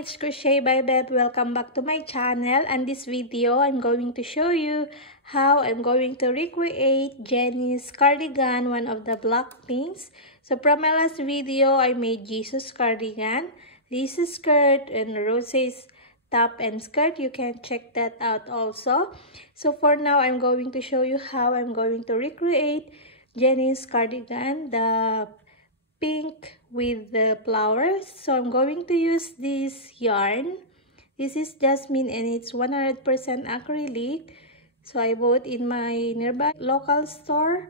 it's Crochet by Beth. Welcome back to my channel, and this video I'm going to show you how I'm going to recreate Jennie's cardigan, one of the Blackpinks. So from my last video, I made Jesus cardigan, Lisa's skirt, and Rose's top and skirt. You can check that out also. So for now, I'm going to show you how I'm going to recreate Jennie's cardigan, the pink with the flowers. So I'm going to use this yarn. This is jasmine and it's 100% acrylic. So I bought in my nearby local store,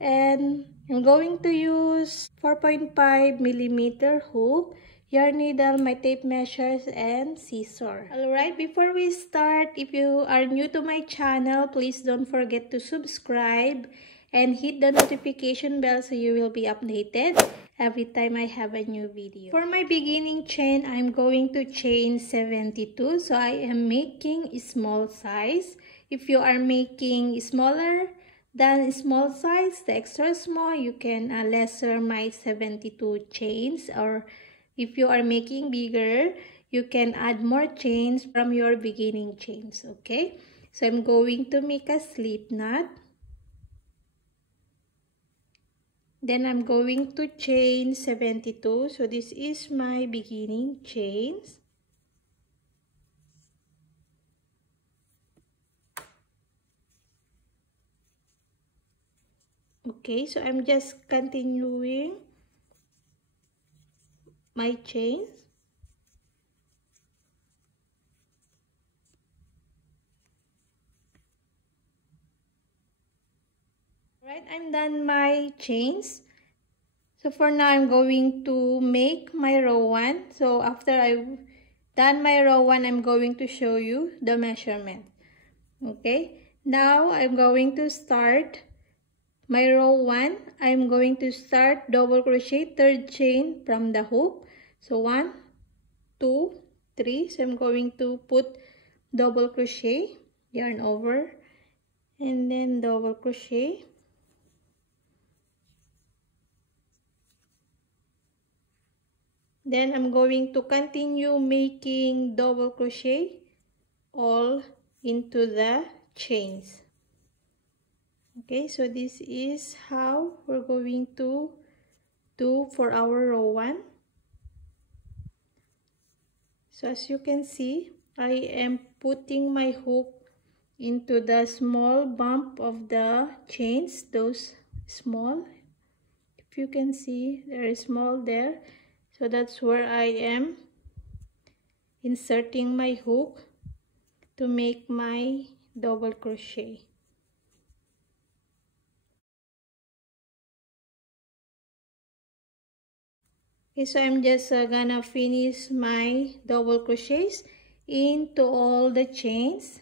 and I'm going to use 4.5mm hook, yarn needle, my tape measures, and scissor. Alright, before we start, if you are new to my channel, please don't forget to subscribe and hit the notification bell so you will be updated every time I have a new video. For my beginning chain, I'm going to chain 72. So I am making a small size. If you are making smaller than small size, the extra small, you can lesser my 72 chains. Or if you are making bigger, you can add more chains from your beginning chains. Okay, so I'm going to make a slip knot. Then I'm going to chain 72. So this is my beginning chains. Okay, so I'm just continuing my chains. Right, I'm done my chains. So for now, I'm going to make my row 1. So after I've done my row 1, I'm going to show you the measurement. Okay, now I'm going to start my row 1. I'm going to start double crochet third chain from the hook. So 1, 2, 3. So I'm going to put double crochet, yarn over, and then double crochet. Then I'm going to continue making double crochet all into the chains. Okay, so this is how we're going to do for our row 1. So as you can see, I am putting my hook into the small bump of the chains, those small. If you can see, there is small there. So that's where I am inserting my hook to make my double crochet. Okay, so I'm just gonna finish my double crochets into all the chains.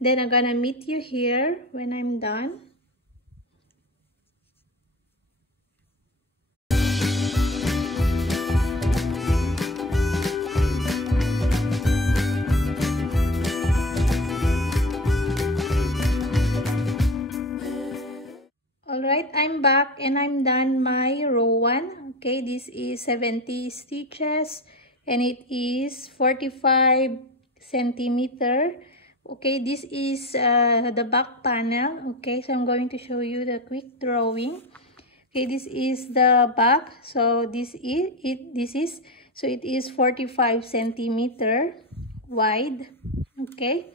Then I'm gonna meet you here when I'm done. Alright, I'm back and I'm done my row 1. Okay, this is 70 stitches and it is 45 centimeter. Okay, this is the back panel. Okay, so I'm going to show you the quick drawing. Okay, this is the back. So this is it. So it is 45 centimeter wide. Okay.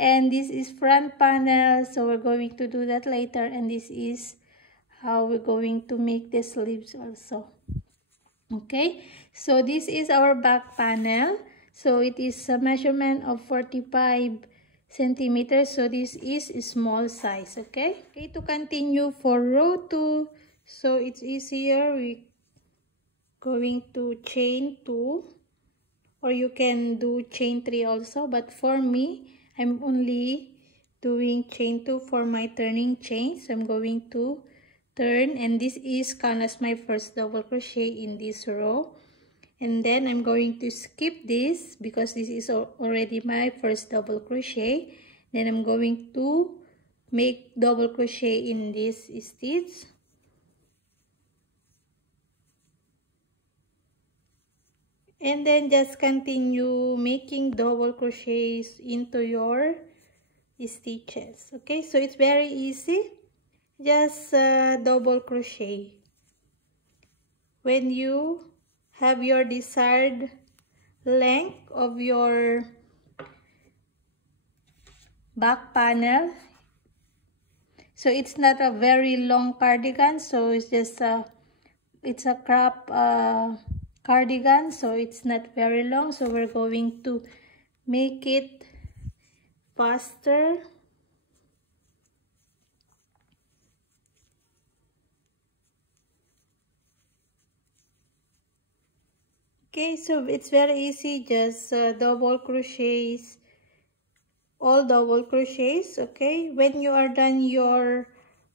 And this is front panel, so we're going to do that later. And this is how we're going to make the sleeves also. Okay, so this is our back panel. So it is a measurement of 45 centimeters. So this is a small size. Okay, to continue for row 2, so it's easier. We're going to chain 2, or you can do chain 3 also. But for me, I'm only doing chain 2 for my turning chain. So I'm going to turn, and this is count as my first double crochet in this row. And then I'm going to skip this because this is already my first double crochet. Then I'm going to make double crochet in this stitch. And then just continue making double crochets into your stitches. Okay, so it's very easy. Just double crochet. When you have your desired length of your back panel, so it's not a very long cardigan, so it's just it's a crop cardigan, so it's not very long, so we're going to make it faster. Okay, so it's very easy, just double crochets, all double crochets. Okay, when you are done your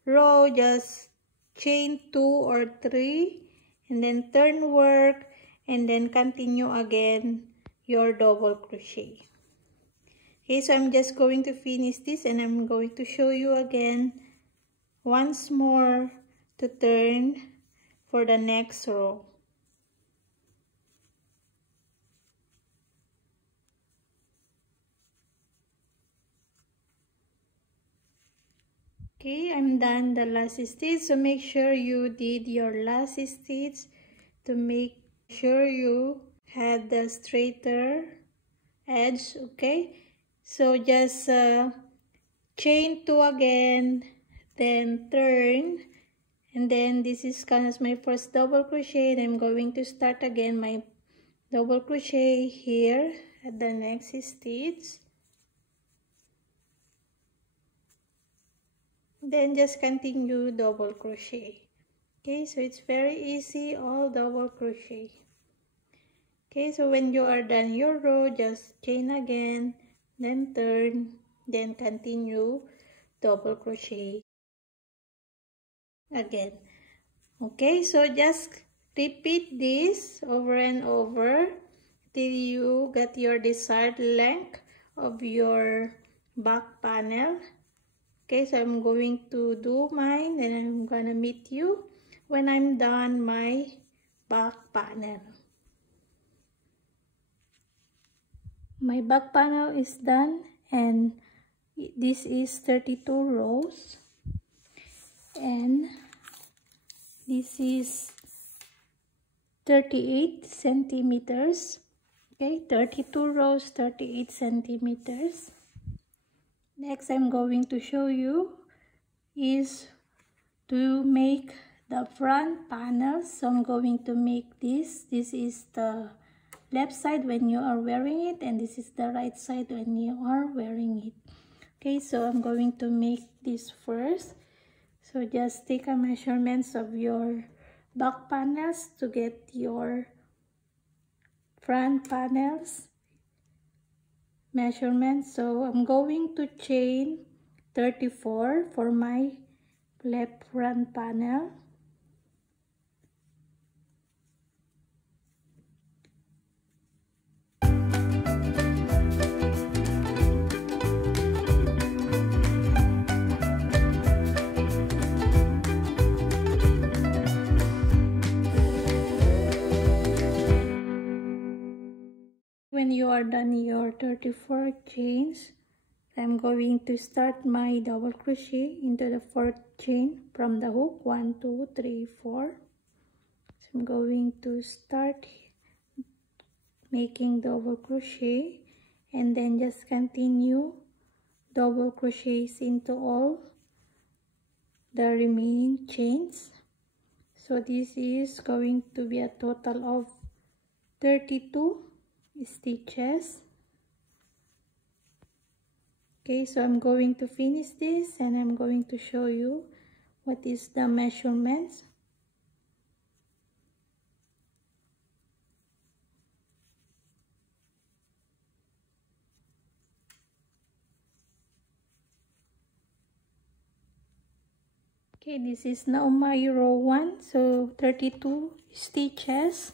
row, just chain 2 or 3 and then turn work and then continue again your double crochet. Okay, so I'm just going to finish this and I'm going to show you again once more to turn for the next row. Okay, I'm done the last stitch, so make sure you did your last stitch to make sure you had the straighter edge. Okay, so just chain 2 again, then turn, and then this is kind of my first double crochet, and I'm going to start again my double crochet here at the next stitch. Then just continue double crochet. Okay, so it's very easy, all double crochet. Okay, so when you are done your row, just chain again, then turn, then continue double crochet again. Okay, so just repeat this over and over till you get your desired length of your back panel. Okay, so I'm going to do mine and I'm gonna meet you when I'm done my back panel. My back panel is done and this is 32 rows and this is 38 centimeters. Okay, 32 rows, 38 centimeters. Next, I'm going to show you is to make the front panels. So I'm going to make this. This is the left side when you are wearing it, and this is the right side when you are wearing it. Okay, so I'm going to make this first. So just take a measurements of your back panels to get your front panels measurement. So I'm going to chain 34 for my left front panel. When you are done your 34 chains, I'm going to start my double crochet into the 4th chain from the hook. 1 2 3 4. So I'm going to start making double crochet and then just continue double crochets into all the remaining chains. So this is going to be a total of 32 stitches. Okay, so I'm going to finish this and I'm going to show you what is the measurements. Okay, this is now my row 1, so 32 stitches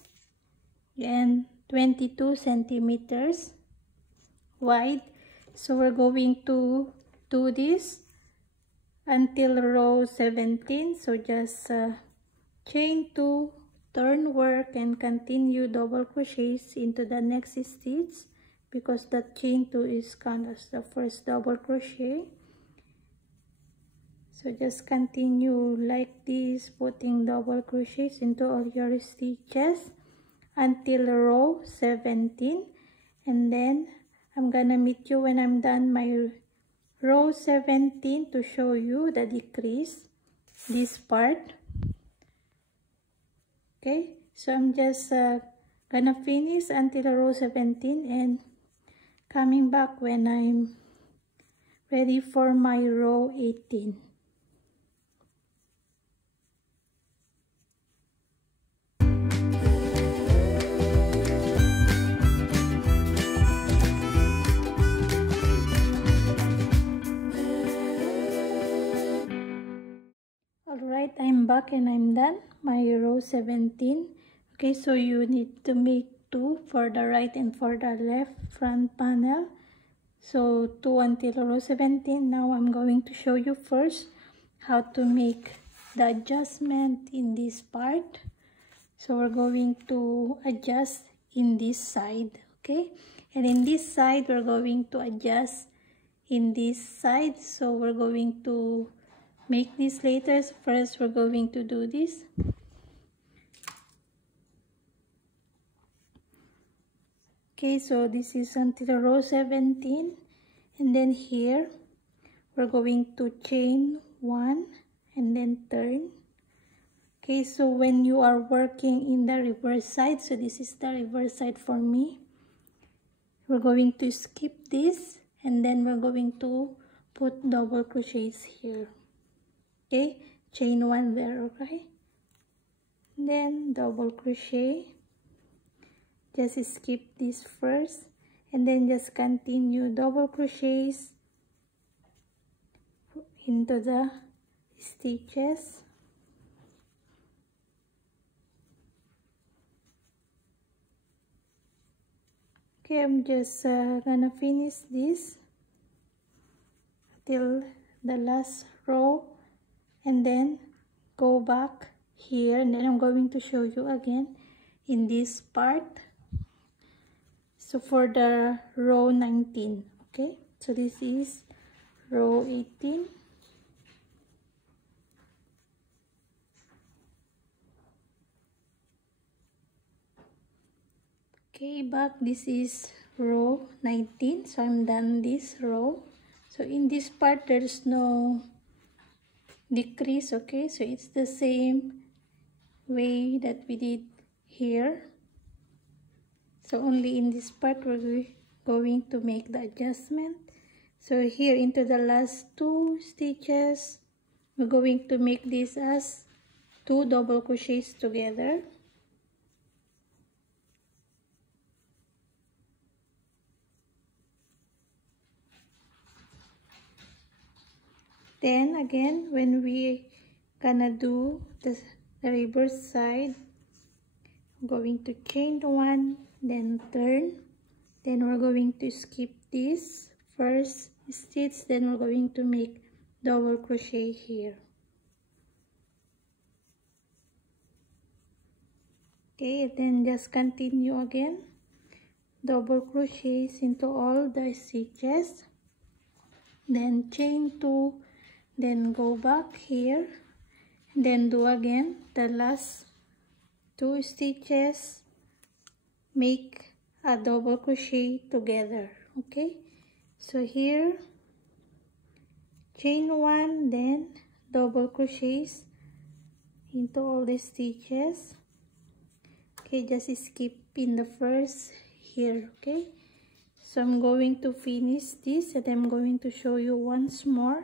and 22 centimeters wide. So we're going to do this until row 17. So just chain 2, turn work and continue double crochets into the next stitch, because that chain 2 is count as the first double crochet. So just continue like this, putting double crochets into all your stitches until row 17, and then I'm gonna meet you when I'm done my row 17 to show you the decrease, this part. Okay, so I'm just gonna finish until row 17 and coming back when I'm ready for my row 18. Alright, I'm back and I'm done my row 17. Okay, so you need to make 2 for the right and for the left front panel. So 2 until row 17. Now I'm going to show you first how to make the adjustment in this part. So we're going to adjust in this side, okay? And in this side, we're going to adjust in this side. So we're going to make this later. First, we're going to do this. Okay, so this is until row 17. And then here, we're going to chain 1 and then turn. Okay, so when you are working in the reverse side, so this is the reverse side for me, we're going to skip this and then we're going to put double crochets here. Okay, chain 1 there, okay? Then double crochet, just skip this first and then just continue double crochets into the stitches. Okay, I'm just gonna finish this till the last row and then go back here, and then I'm going to show you again in this part. So for the row 19, okay, so this is row 18. Okay, back, this is row 19, so I'm done this row. So in this part there's no decrease, okay, so it's the same way that we did here. So only in this part we're going to make the adjustment. So here into the last 2 stitches, we're going to make this as 2 double crochets together. Then again, when we gonna do the reverse side, I'm going to chain 1, then turn, then we're going to skip this first stitch, then we're going to make double crochet here. Okay, then just continue again, double crochets into all the stitches, then chain 2, then go back here, then do again the last 2 stitches, make a double crochet together. Okay, so here chain 1, then double crochets into all the stitches. Okay, just skip in the first here. Okay, so I'm going to finish this and I'm going to show you once more.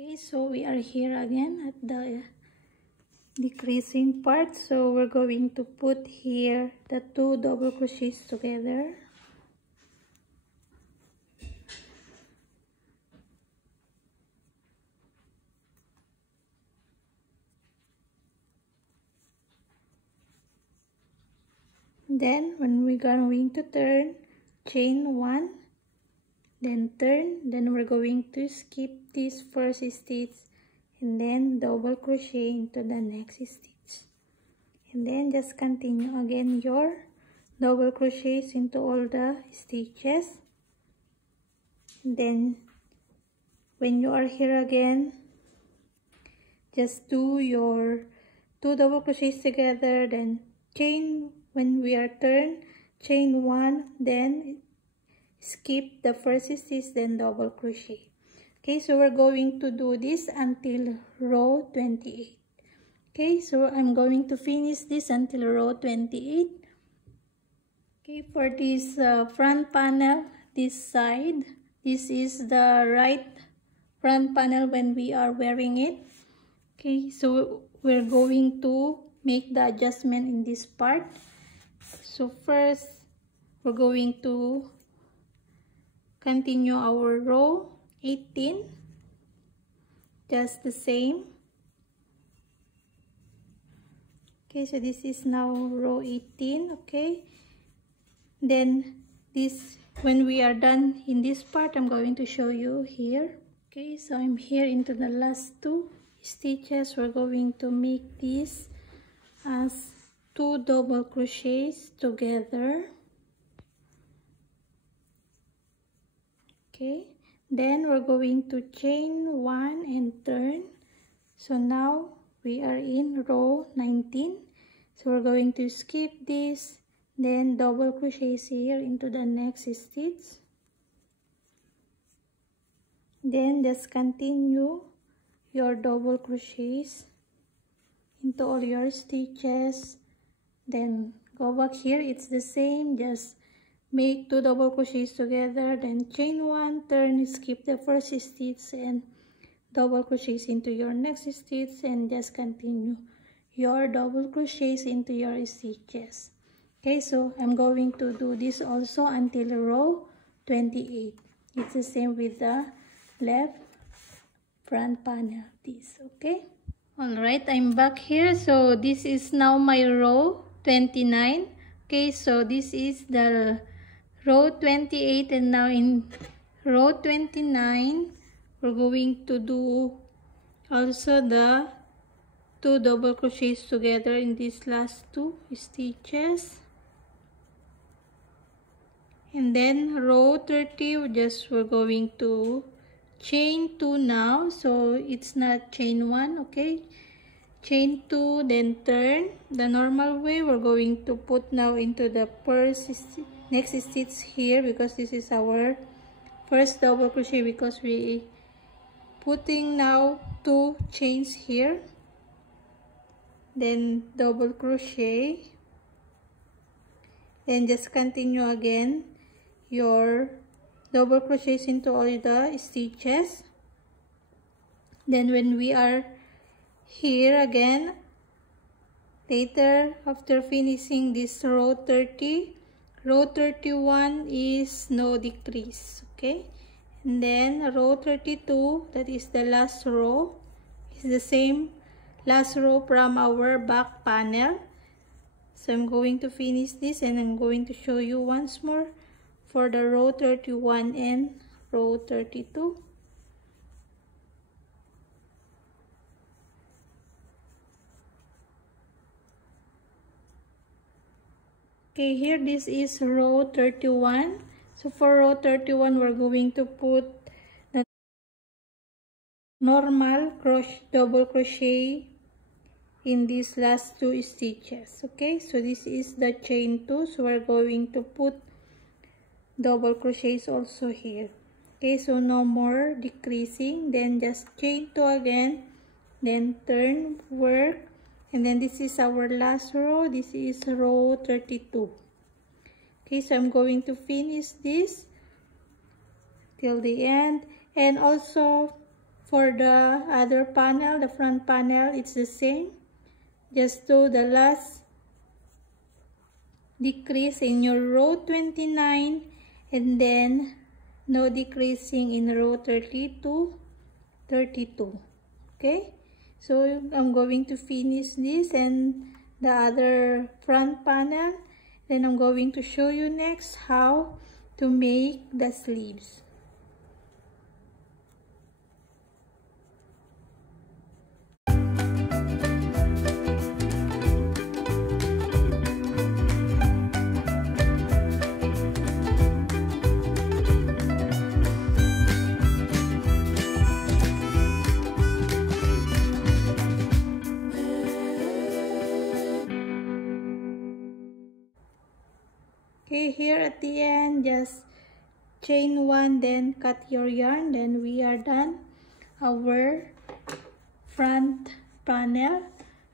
Okay, so we are here again at the decreasing part. So we're going to put here the 2 double crochets together. Then when we're going to turn, chain 1, then turn, then we're going to skip this first stitch and then double crochet into the next stitch, and then just continue again your double crochets into all the stitches. And then when you are here again, just do your 2 double crochets together, then chain when we are turned, chain 1, then skip the first stitch, then double crochet. Okay, so we're going to do this until row 28. Okay, so I'm going to finish this until row 28. Okay, for this front panel, this side, this is the right front panel when we are wearing it. Okay, so we're going to make the adjustment in this part. So first, we're going to continue our row 18, just the same. Okay, so this is now row 18. Okay, then this, when we are done in this part, I'm going to show you here. Okay, so I'm here into the last 2 stitches. We're going to make this as 2 double crochets together. Okay, then we're going to chain 1 and turn. So now we are in row 19. So we're going to skip this, then double crochets here into the next stitch. Then just continue your double crochets into all your stitches. Then go back here, it's the same, just make 2 double crochets together, then chain 1, turn, skip the first stitch and double crochets into your next stitch, and just continue your double crochets into your stitches. Okay, so I'm going to do this also until row 28. It's the same with the left front panel, this. Okay, all right, I'm back here. So this is now my row 29. Okay, so this is the row 28, and now in row 29 we're going to do also the 2 double crochets together in these last 2 stitches. And then row 30, we're going to chain 2 now, so it's not chain 1. Okay, chain 2, then turn the normal way. We're going to put now into the first next stitch here, because this is our first double crochet, because we putting now 2 chains here, then double crochet, then just continue again your double crochets into all the stitches. Then when we are here again later, after finishing this row 30, row 31 is no decrease. Okay, and then row 32, that is the last row, is the same last row from our back panel. So I'm going to finish this and I'm going to show you once more for the row 31 and row 32. Okay, here this is row 31. So for row 31, we're going to put the normal double crochet in these last 2 stitches. Okay, so this is the chain 2, so we're going to put double crochets also here. Okay, so no more decreasing, then just chain 2 again, then turn, work, and then this is our last row. This is row 32. Okay, so I'm going to finish this till the end. And also for the other panel, the front panel, it's the same. Just do the last decrease in your row 29, and then no decreasing in row 32. Okay, so I'm going to finish this and the other front panel, Then I'm going to show you next how to make the sleeves. Okay, here at the end, just chain one, then cut your yarn, then we are done our front panel.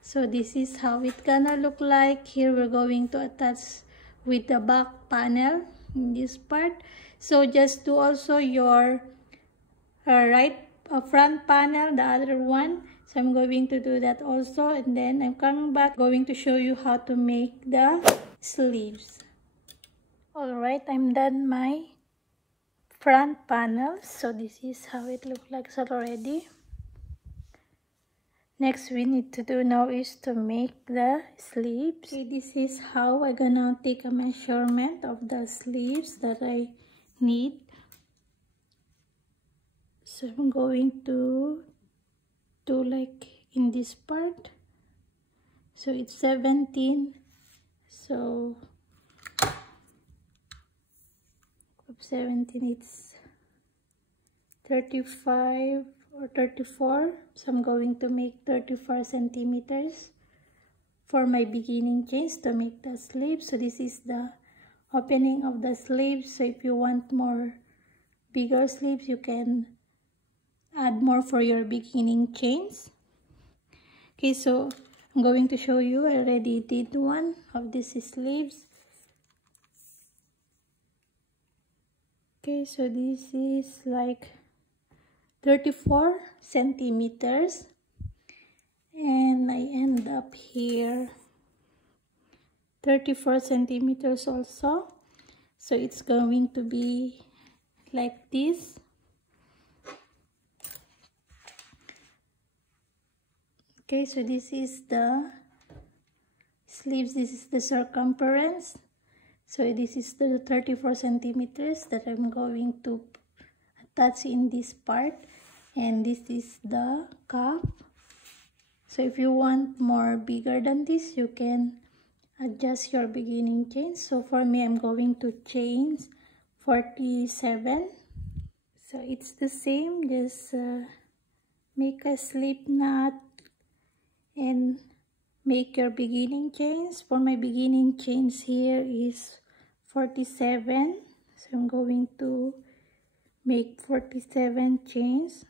So this is how it gonna look like. Here we're going to attach with the back panel in this part. So just do also your front panel, the other one. So I'm going to do that also, and then I'm coming back going to show you how to make the sleeves. Alright, I'm done my front panel. So this is how it looks like already. Next we need to do now is to make the sleeves. Okay, this is how I'm gonna take a measurement of the sleeves that I need. So I'm going to do like in this part. So it's 17. So 17, it's 35 or 34. So I'm going to make 34 centimeters for my beginning chains to make the sleeve. So this is the opening of the sleeve. So if you want more bigger sleeves, you can add more for your beginning chains. Okay, so I'm going to show you. I already did one of these sleeves. Okay, so this is like 34 centimeters, and I end up here 34 centimeters also. So it's going to be like this. Okay, so this is the sleeves, this is the circumference. So this is the 34 centimeters that I'm going to attach in this part, and this is the cuff. So if you want more bigger than this, you can adjust your beginning chains. So for me, I'm going to chain 47. So it's the same, just make a slip knot and make your beginning chains. For my beginning chains here is 47. So I'm going to make 47 chains.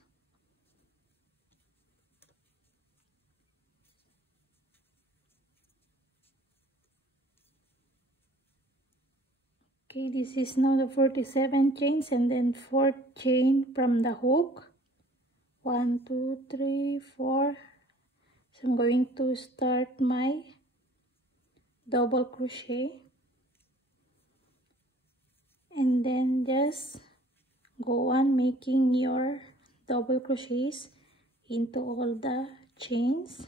Okay, this is now the 47 chains, and then 4th chain from the hook. 1, 2, 3, 4. So I'm going to start my double crochet, and then just go on making your double crochets into all the chains.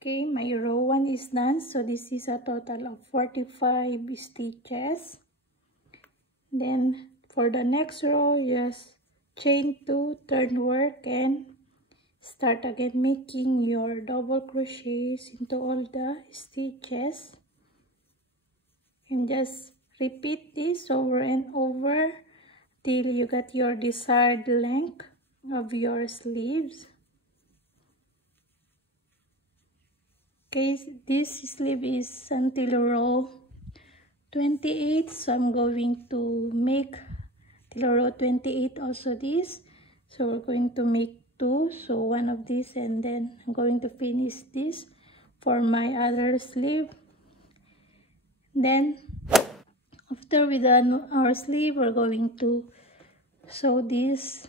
Okay, my row 1 is done. So this is a total of 45 stitches. Then for the next row, just chain 2, turn work, and start again making your double crochets into all the stitches, and just repeat this over and over till you get your desired length of your sleeves. Okay, this sleeve is until row 28, so I'm going to make till row 28 also this. So we're going to make 2, so one of these, and then I'm going to finish this for my other sleeve. Then after we done our sleeve, we're going to sew this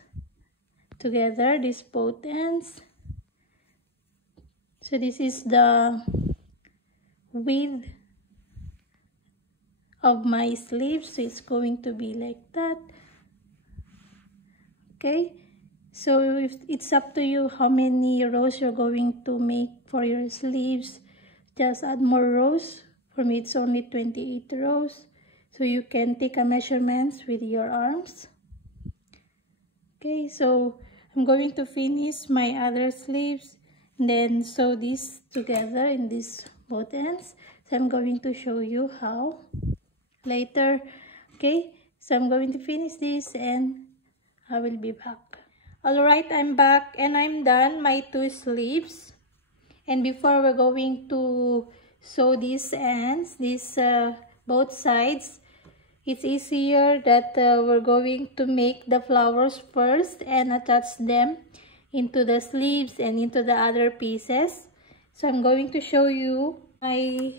together, these both ends. So this is the width of my sleeves. So it's going to be like that. Okay, so if it's up to you how many rows you're going to make for your sleeves. Just add more rows. For me it's only 28 rows, so you can take a measurements with your arms. Okay, so I'm going to finish my other sleeves and then sew this together in these both ends. So I'm going to show you how later. Okay, so I'm going to finish this and I will be back. Alright, I'm back and I'm done my two sleeves. And before we're going to sew these ends, both sides, it's easier that we're going to make the flowers first and attach them into the sleeves and into the other pieces. So I'm going to show you my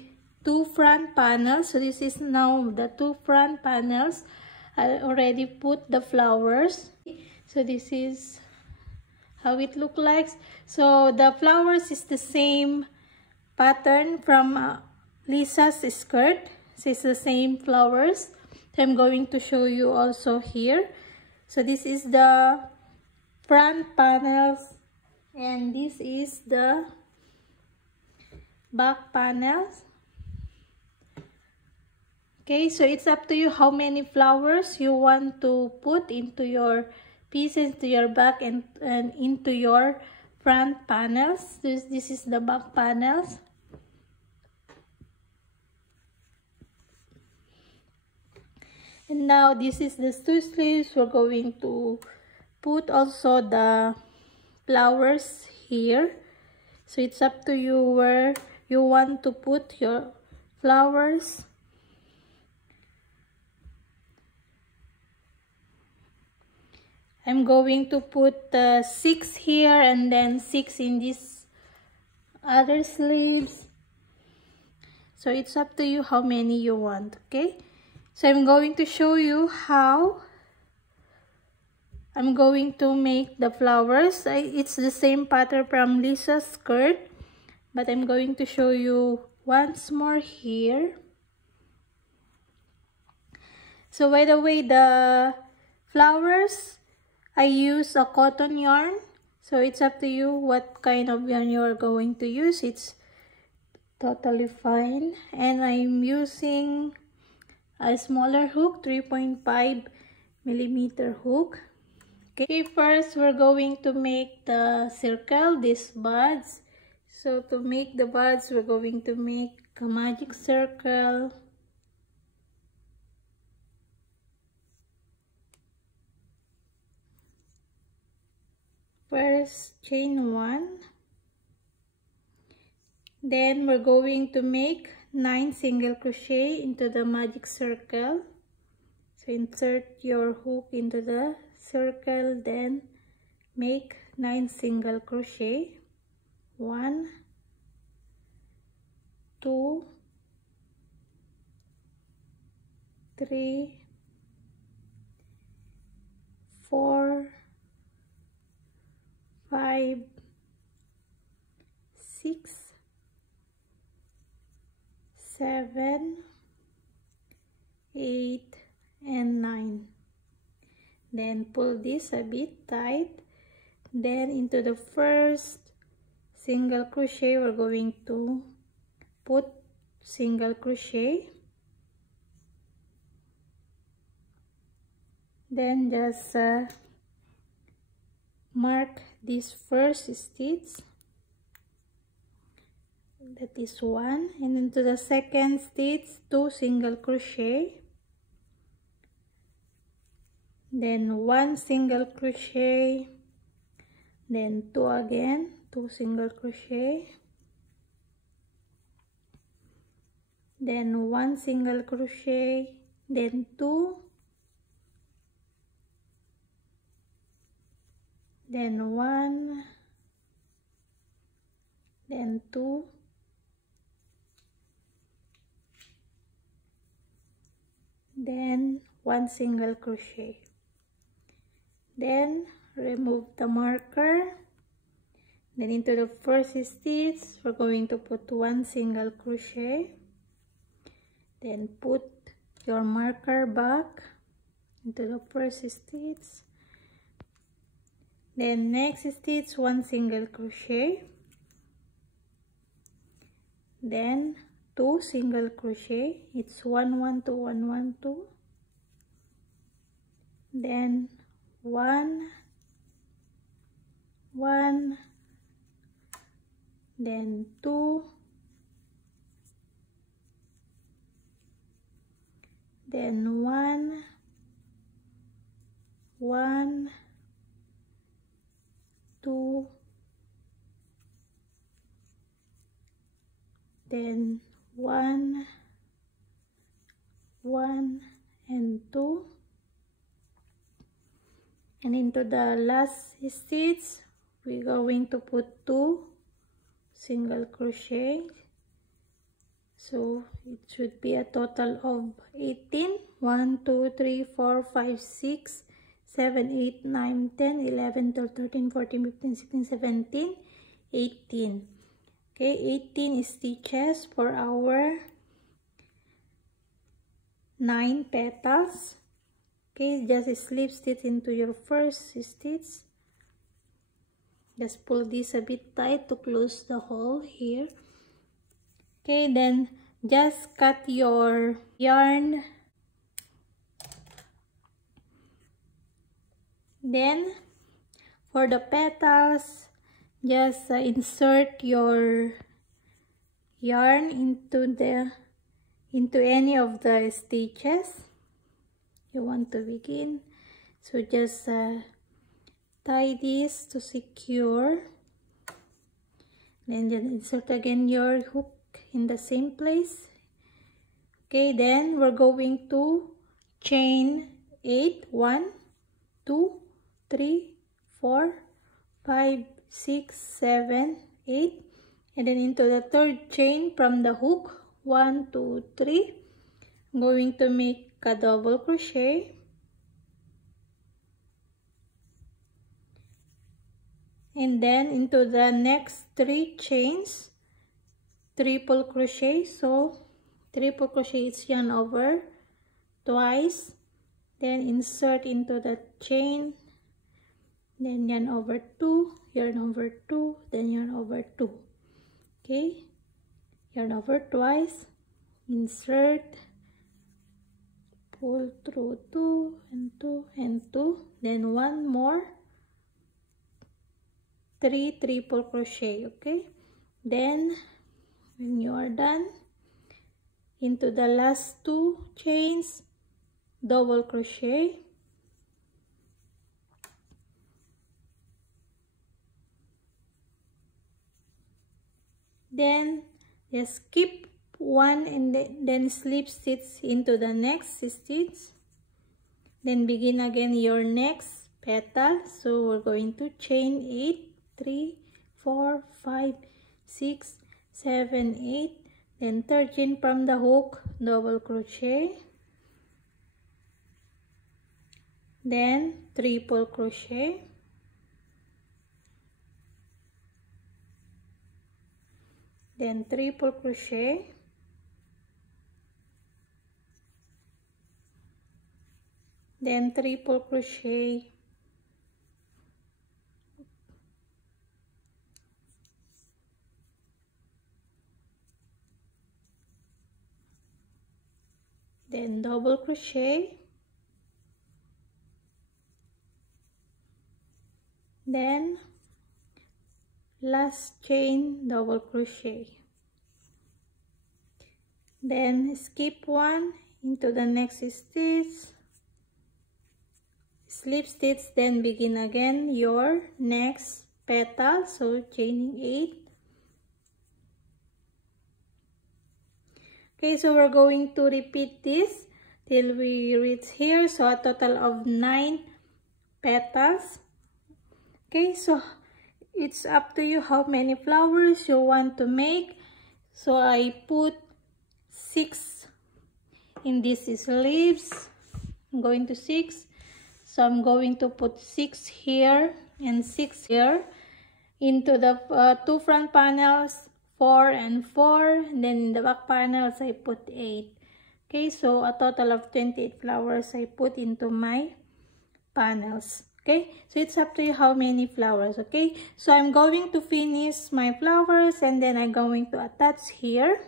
two front panels. So this is now the two front panels. I already put the flowers. So this is how it looks like. So the flowers is the same pattern from Lisa's skirt. So it's the same flowers. So I'm going to show you also here. So this is the front panels and this is the back panels. Okay, so it's up to you how many flowers you want to put into your pieces, to your back and into your front panels. This is the back panels. And now this is the two sleeves. We're going to put also the flowers here. So it's up to you where you want to put your flowers. I'm going to put 6 here and then 6 in this other sleeves. So it's up to you how many you want, okay? So I'm going to show you how I'm going to make the flowers. It's the same pattern from Lisa's skirt, but I'm going to show you once more here. So by the way, the flowers, I use a cotton yarn. So it's up to you what kind of yarn you are going to use. It's totally fine. And I'm using a smaller hook, 3.5 millimeter hook. Okay, first we're going to make the circle, these buds. So to make the buds, we're going to make a magic circle. First, chain 1. Then we're going to make 9 single crochet into the magic circle. So insert your hook into the circle, then make 9 single crochet. 1, 2, 3, 4, 5, 6, 7, 8, and 9. Then pull this a bit tight. Then into the first single crochet, we're going to put single crochet. Then just mark this first stitch. That is 1. And into the second stitch, 2 single crochet. Then 1 single crochet. Then 2 again, 2 single crochet. Then 1 single crochet. Then 2. Then 1. Then 2. Then 1 single crochet. Then remove the marker. Then into the first stitch, we're going to put 1 single crochet. Then put your marker back into the first stitch. Then next stitch 1 single crochet, then 2 single crochet. It's 1 1 2 1 1 2, then 1 1, then 2, then 1 1 2, then 1 1 and 2, and into the last stitch we're going to put 2 single crochet, so it should be a total of 18. 1 2 3 4 5 6 7 8 9 10 11 12 13 14 15 16 17 18. Okay, 18 stitches for our 9 petals. Okay, just slip stitch into your first stitch. Just pull this a bit tight to close the hole here. Okay, then just cut your yarn. Then for the petals, just insert your yarn into any of the stitches you want to begin. So just tie this to secure, then insert again your hook in the same place. Okay, then we're going to chain 8 1 2 3 4 5 6 7 8, and then into the third chain from the hook 1 2 3, I'm going to make a double crochet, and then into the next 3 chains triple crochet. So triple crochet is yarn over twice, then insert into the chain, then yarn over 2, yarn over 2, then yarn over 2. Okay, yarn over twice, insert, pull through 2 and 2 and 2, then 1 more, 3 triple crochet. Okay, then when you are done, into the last 2 chains double crochet, then just skip 1 and then slip stitch into the next stitch, then begin again your next petal. So we're going to chain 8 3 4 5 6 7 8, then third chain from the hook double crochet, then triple crochet, then triple crochet, then triple crochet, then double crochet, then last chain double crochet, then skip 1 into the next stitch, slip stitch, then begin again your next petal. So chaining 8. Okay, so we're going to repeat this till we reach here, so a total of 9 petals. Okay, so it's up to you how many flowers you want to make. So I put 6 in these sleeves. I'm going to 6, so I'm going to put 6 here and 6 here. Into the 2 front panels 4 and 4, and then in the back panels I put 8. Okay, so a total of 28 flowers I put into my panels. Okay, so it's up to you how many flowers. Okay, so I'm going to finish my flowers and then I'm going to attach here.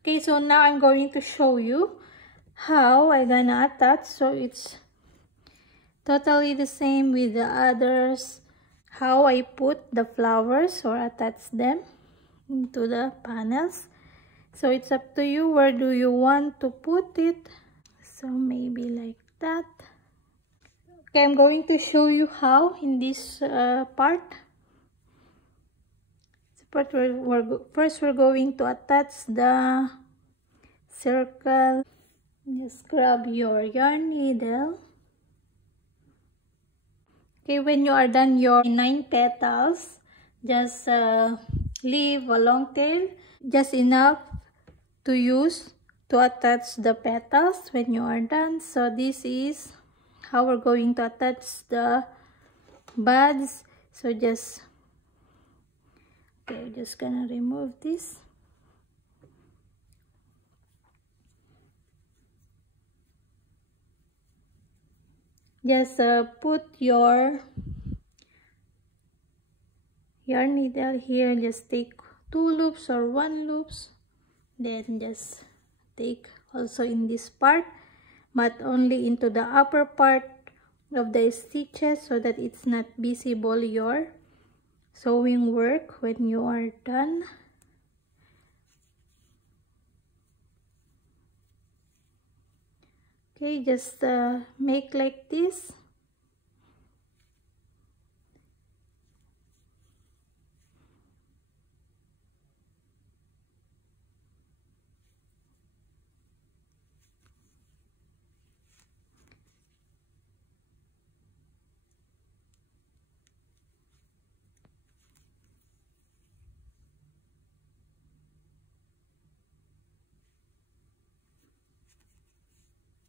Okay, so now I'm going to show you how I'm gonna attach. So it's totally the same with the others, how I put the flowers or attach them into the panels. So it's up to you, where do you want to put it. So maybe like that. Okay, I'm going to show you how in this part. First we're going to attach the circle. Just grab your yarn needle. Okay, when you are done your 9 petals, just leave a long tail, just enough to use to attach the petals when you are done. So this is how we're going to attach the buds. So just, okay, just gonna remove this. Just put your yarn needle here, just take 2 loops or 1 loops, then just take also in this part, but only into the upper part of the stitches so that it's not visible your sewing work when you are done. Okay, just make like this.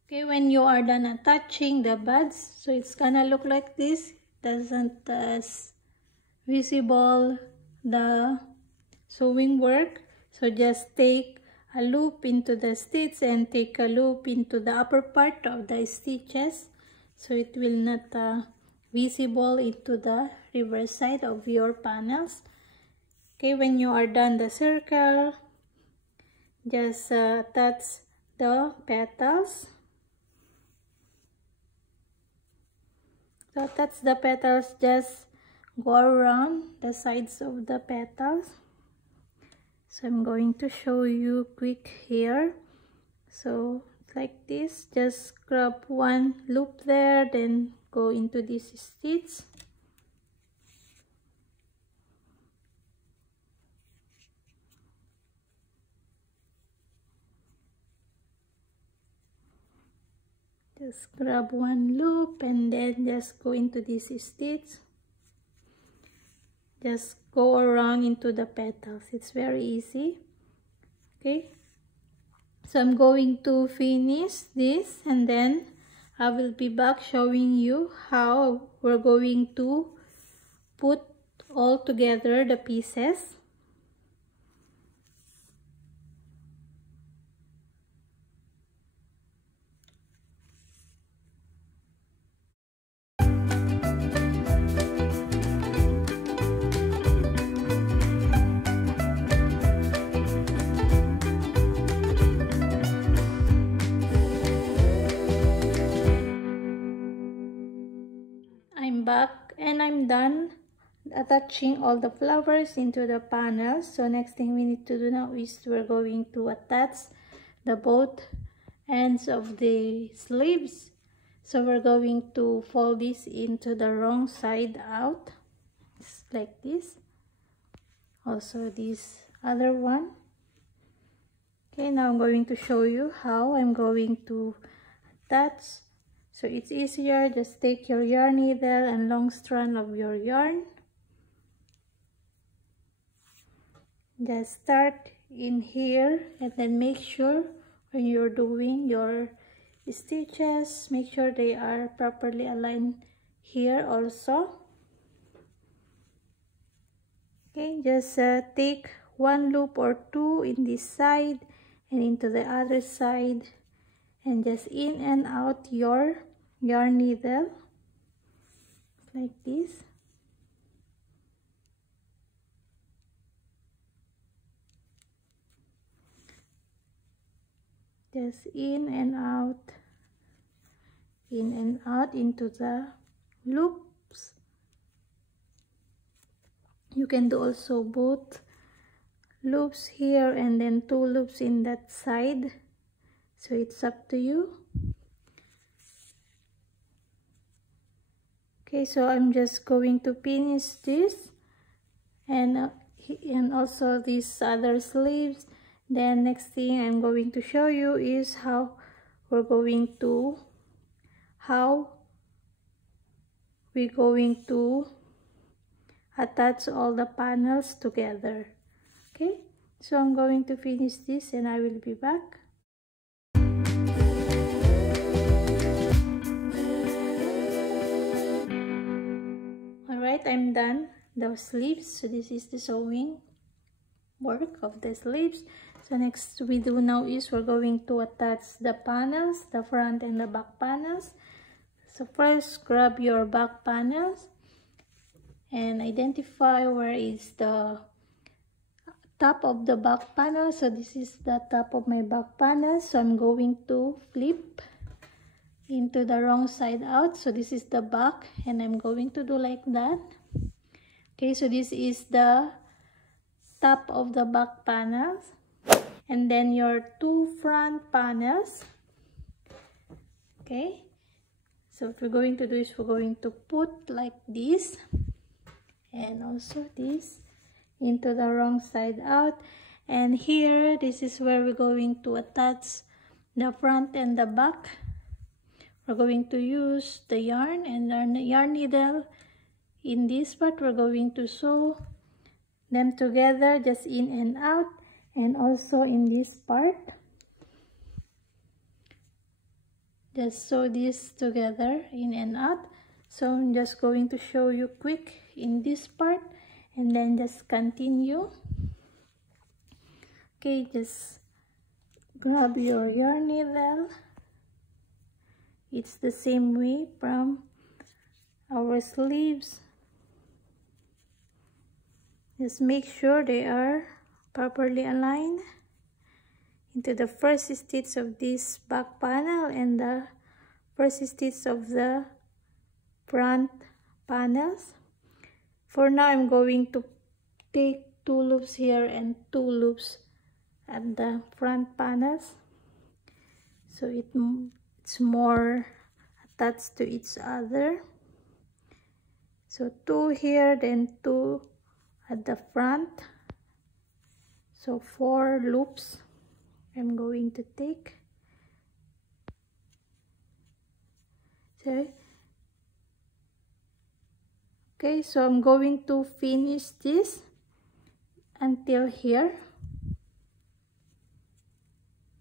Okay, when you are done attaching the buds, so it's gonna look like this. Doesn't visible the sewing work. So just take a loop into the stitch and take a loop into the upper part of the stitches, so it will not visible into the reverse side of your panels. Okay, when you are done the circle, just attach the petals. So that's the petals, just go around the sides of the petals. So I'm going to show you quick here. So like this, just grab 1 loop there, then go into this stitch. Just grab 1 loop and then just go into this stitch. Just go around into the petals. It's very easy. Okay, so I'm going to finish this and then I will be back showing you how we're going to put all together the pieces. I'm back and I'm done attaching all the flowers into the panels. So next thing we need to do now is we're going to attach the both ends of the sleeves. So we're going to fold this into the wrong side out, just like this. Also this other one. Okay, now I'm going to show you how I'm going to attach. So it's easier, just take your yarn needle and long strand of your yarn. Just start in here and then make sure when you're doing your stitches, make sure they are properly aligned here also. Okay, just take 1 loop or 2 in this side and into the other side, and just in and out your yarn needle like this. Just in and out into the loops. You can do also both loops here and then 2 loops in that side, so it's up to you. Okay, so I'm just going to finish this and also these other sleeves. Then next thing I'm going to show you is how we're going to attach all the panels together. Okay, so I'm going to finish this and I will be back. Alright, I'm done the sleeves. So this is the sewing work of the sleeves. So next we do now is we're going to attach the panels, the front and the back panels. So first, grab your back panels and identify where is the top of the back panel. So this is the top of my back panel, so I'm going to flip into the wrong side out. So this is the back and I'm going to do like that. Okay, so this is the top of the back panels, and then your 2 front panels. Okay, so what we're going to do is we're going to put like this and also this into the wrong side out, and here this is where we're going to attach the front and the back. We're going to use the yarn and the yarn needle. In this part we're going to sew them together, just in and out, and also in this part just sew this together, in and out. So I'm just going to show you quick in this part and then just continue. Okay, just grab your yarn needle. It's the same way from our sleeves. Just make sure they are properly aligned into the first stitch of this back panel and the first stitch of the front panels. For now, I'm going to take 2 loops here and 2 loops at the front panels, so it's more attached to each other. So 2 here, then 2 at the front, so 4 loops I'm going to take. Okay, so I'm going to finish this until here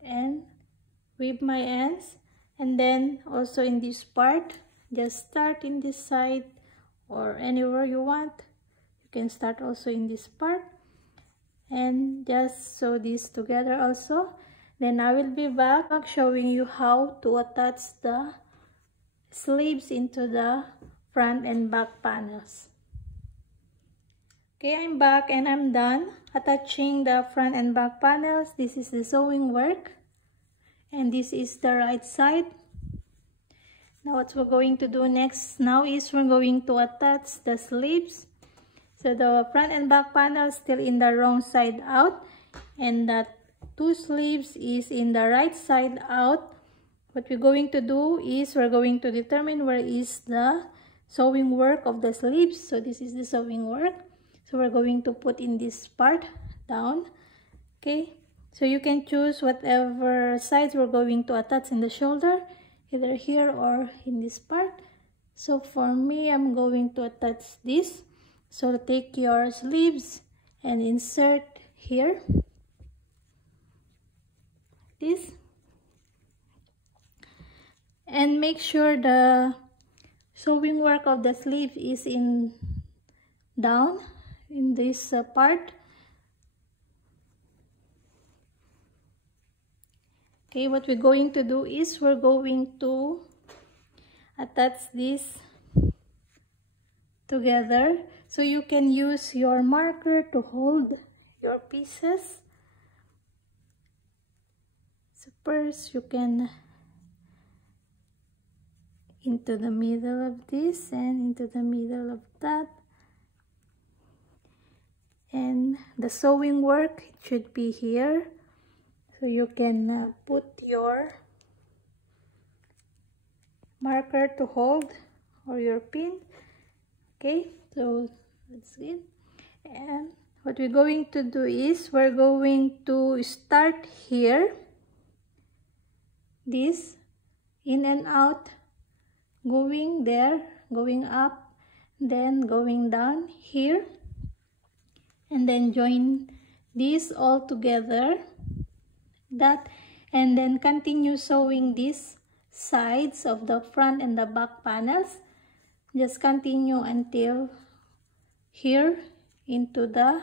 and weave my ends, and then also in this part just start in this side or anywhere you want. You can start also in this part and just sew this together also. Then I will be back showing you how to attach the sleeves into the front and back panels. Okay, I'm back and I'm done attaching the front and back panels. This is the sewing work and this is the right side. Now what we're going to do next now is we're going to attach the sleeves. So the front and back panels still in the wrong side out, and the 2 sleeves is in the right side out. What we're going to do is we're going to determine where is the sewing work of the sleeves. So this is the sewing work. So we're going to put in this part down. Okay, so you can choose whatever sides we're going to attach in the shoulder, either here or in this part. So for me, I'm going to attach this. So take your sleeves and insert here, this, and make sure the sewing work of the sleeve is in down in this part. Okay, what we're going to do is we're going to attach this together, so you can use your marker to hold your pieces. So first you can into the middle of this and into the middle of that, and the sewing work, it should be here, so you can put your marker to hold or your pin. Okay, so that's it. And what we're going to do is we're going to start here, this in and out, going there, going up, then going down here, and then join this all together, that, and then continue sewing these sides of the front and the back panels. Just continue until here into the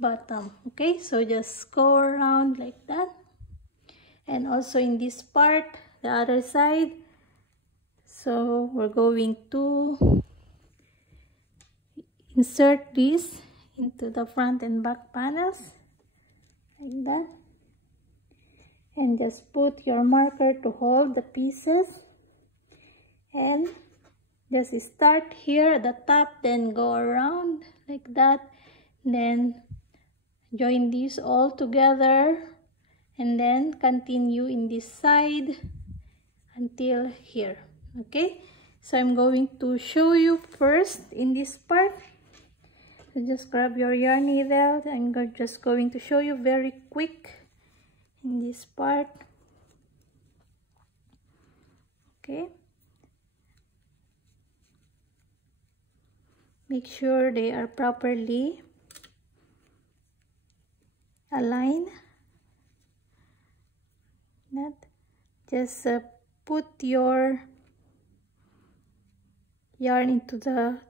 bottom. Okay, so just go around like that, and also in this part, the other side. So we're going to insert this into the front and back panels like that, and just put your marker to hold the pieces, and just start here at the top, then go around like that, then join these all together, and then continue in this side until here. Okay, so I'm going to show you first in this part. So just grab your yarn needle. I'm just going to show you very quick in this part. Okay, make sure they are properly aligned. Just put your yarn into the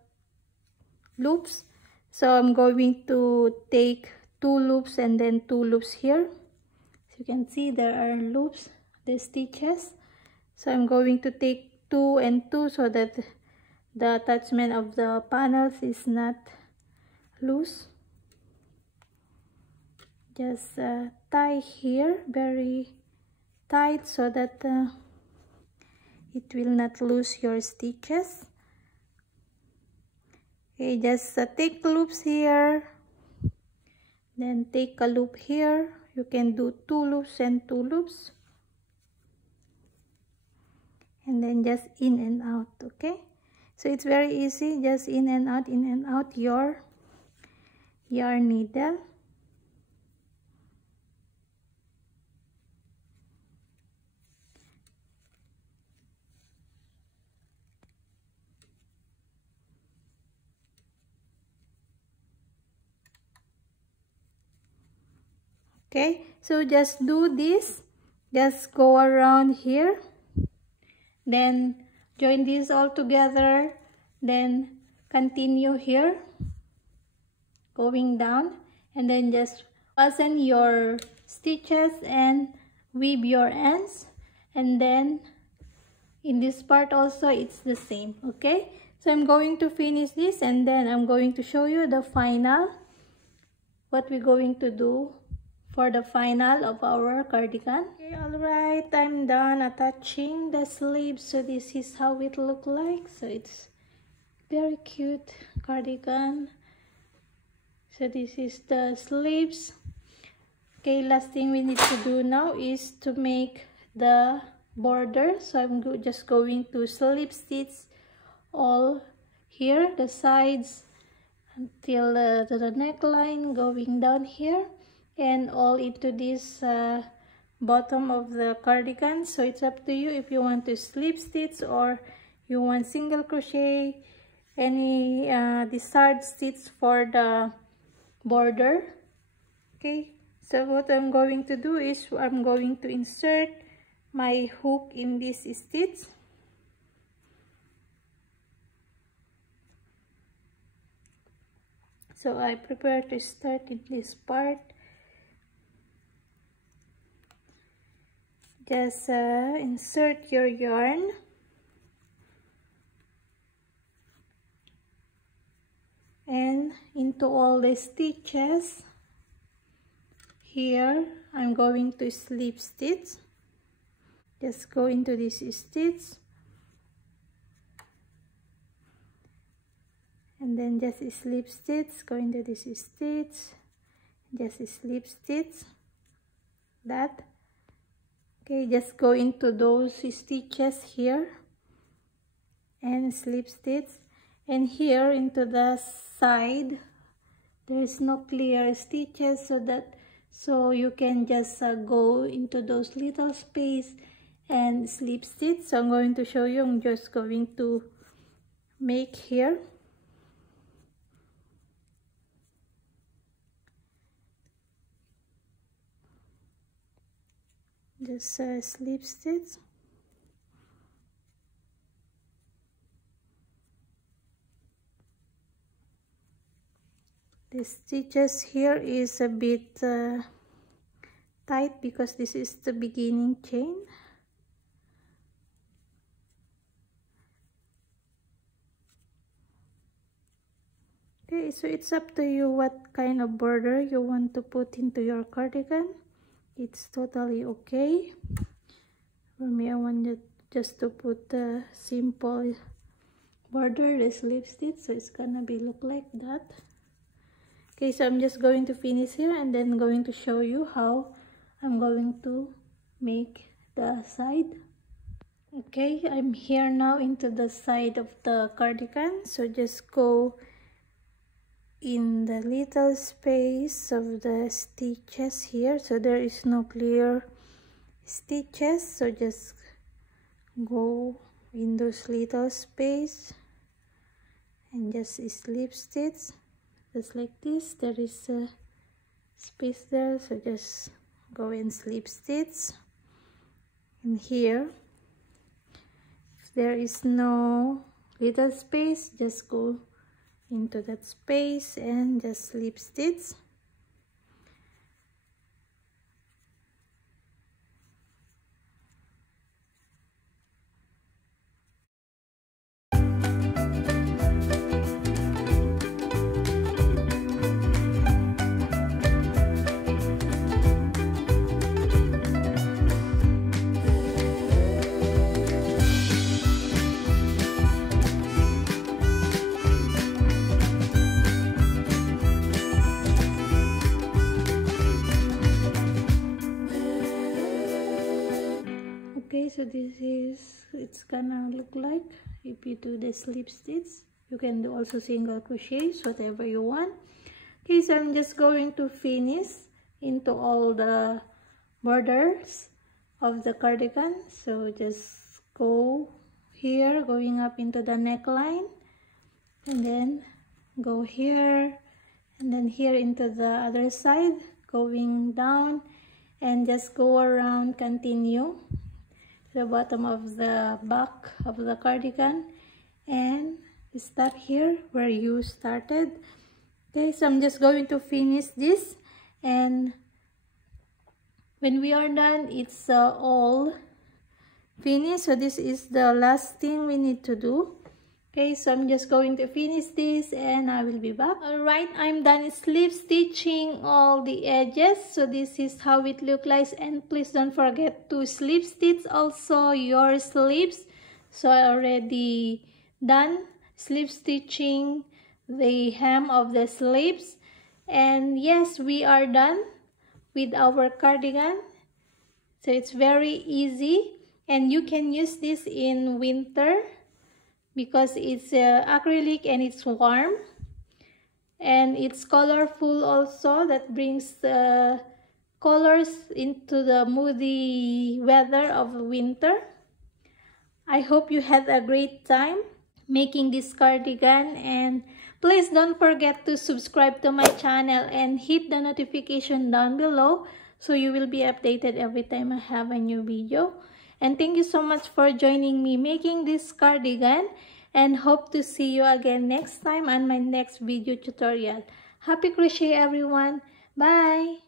loops. So I'm going to take 2 loops and then 2 loops here. So you can see there are loops, the stitches. So I'm going to take 2 and 2 so that the attachment of the panels is not loose. Just tie here very tight so that it will not lose your stitches. Okay, just take loops here, then take a loop here. You can do 2 loops and 2 loops, and then just in and out. Okay, so it's very easy, just in and out your yarn needle. Okay, so just do this, just go around here, then join these all together, then continue here, going down, and then just fasten your stitches and weave your ends, and then in this part also it's the same. Okay, so I'm going to finish this, and then I'm going to show you the final, what we're going to do for the final of our cardigan. Okay, alright, I'm done attaching the sleeves. So this is how it look like. So it's very cute cardigan. So this is the sleeves. Okay, last thing we need to do now is to make the border. So I'm just going to slip stitch all here, the sides until the neckline, going down here, and all into this bottom of the cardigan. So it's up to you if you want to slip stitch or you want single crochet, any desired stitch for the border. Okay, so what I'm going to do is I'm going to insert my hook in this stitch. So I prepare to start in this part. just insert your yarn and into all the stitches. Here I'm going to slip stitch. Just go into this stitch and then just slip stitch, go into this stitch, just slip stitch that. Okay, just go into those stitches here and slip stitch, and here into the side there is no clear stitches, so you can just go into those little space and slip stitch. So I'm going to show you. I'm just going to make here. Just slip stitch. The stitches here is a bit tight because this is the beginning chain. Okay, so it's up to you what kind of border you want to put into your cardigan. It's totally okay. For me, I wanted just to put a simple border, the slip stitch, so it's gonna be look like that. Okay, so I'm just going to finish here and then going to show you how I'm going to make the side. Okay, I'm here now into the side of the cardigan, so just go in the little space of the stitches here, so there is no clear stitches, so just go in those little space and just slip stitch just like this. There is a space there, so just go and slip stitch. And here, if there is no little space, just go into that space and just slip stitch. Okay, so this is it's gonna look like if you do the slip stitch. You can do also single crochets, whatever you want. Okay, so I'm just going to finish into all the borders of the cardigan. So just go here, going up into the neckline, and then go here, and then here into the other side, going down, and just go around, continue the bottom of the back of the cardigan and stop here where you started. Okay, so I'm just going to finish this, and when we are done, it's all finished. So this is the last thing we need to do. Okay, so I'm just going to finish this and I will be back. Alright, I'm done slip stitching all the edges. So this is how it looks like, and please don't forget to slip stitch also your sleeves. So I already done slip stitching the hem of the sleeves, and yes, we are done with our cardigan. So it's very easy, and you can use this in winter because it's acrylic and it's warm and it's colorful also. That brings colors into the moody weather of winter. I hope you had a great time making this cardigan, and please don't forget to subscribe to my channel and hit the notification down below so you will be updated every time I have a new video. And thank you so much for joining me making this cardigan, and hope to see you again next time on my next video tutorial. Happy crochet everyone. Bye.